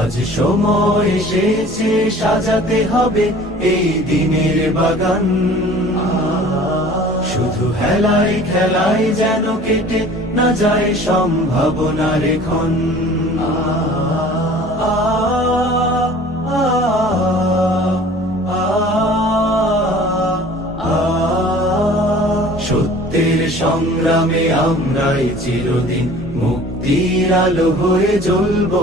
আজ সময় এসেছে সাজাতে হবে এই দিনের বাগান শুধু হেলাই খেলাই যেন কেটে না যায় সম্ভাবনা রেখন সত্যের সংগ্রামে আমরাই চিরদিন মুক্তির আলো হয়ে জ্বলবো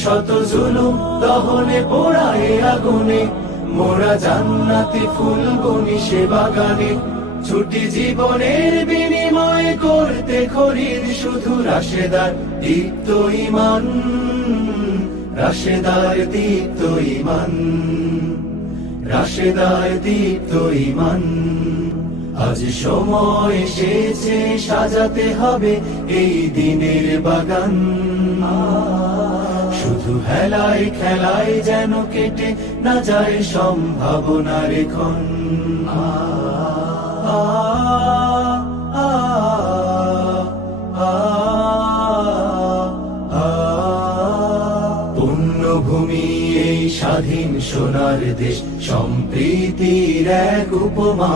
শত জুলুম দহনে পোড়ায় আগুনে মোরা জান্নাতি ফুলগুনি সে বাগানে ছুটি জীবনের বিনিময় করতে খরিদ শুধু রাশেদার দীপ্ত ইমান রাশেদার দীপ্ত ইমান রাশেদার দীপ্ত ইমান আজ সময় এসেছে সাজাতে হবে এই দিনের বাগান শুধু হেলায় খেলায় যেন কেটে না যায় সম্ভাবনা এখন স্বাধীন সোনার দেশ সম্প্রীতির এক উপমা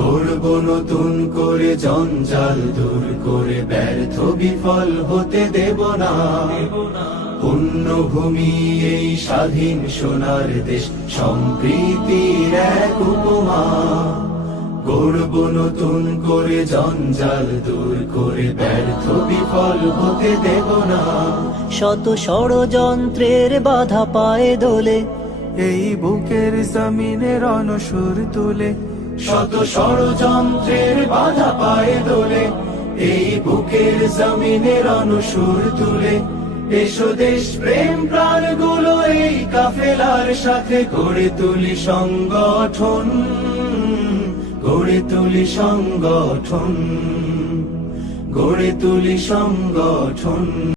গড়ব নতুন করে জঞ্জাল দূর করে ব্যর্থ বিফল হতে দেব না পুণ্যভূমি এই স্বাধীন সোনার দেশ সম্প্রীতির এক উপমা গড়ব নতুন করে জঞ্জাল দূর করে ব্যর্থ বিফল হতে দেব না শত ষড়যন্ত্রের বাধা পায়ে দোলে এই বুকের জমিনের অনসুর তুলে শত ষড়যন্ত্রের বাধা পায়ে দোলে এই বুকের জমিনের অনসুর তুলে দেশ দেশ প্রেম প্রাণ গুলো এই কাফেলার সাথে গড়ে তুলি সংগঠন গড়ে তুলি সংগঠন গড়ে তুলি সংগঠন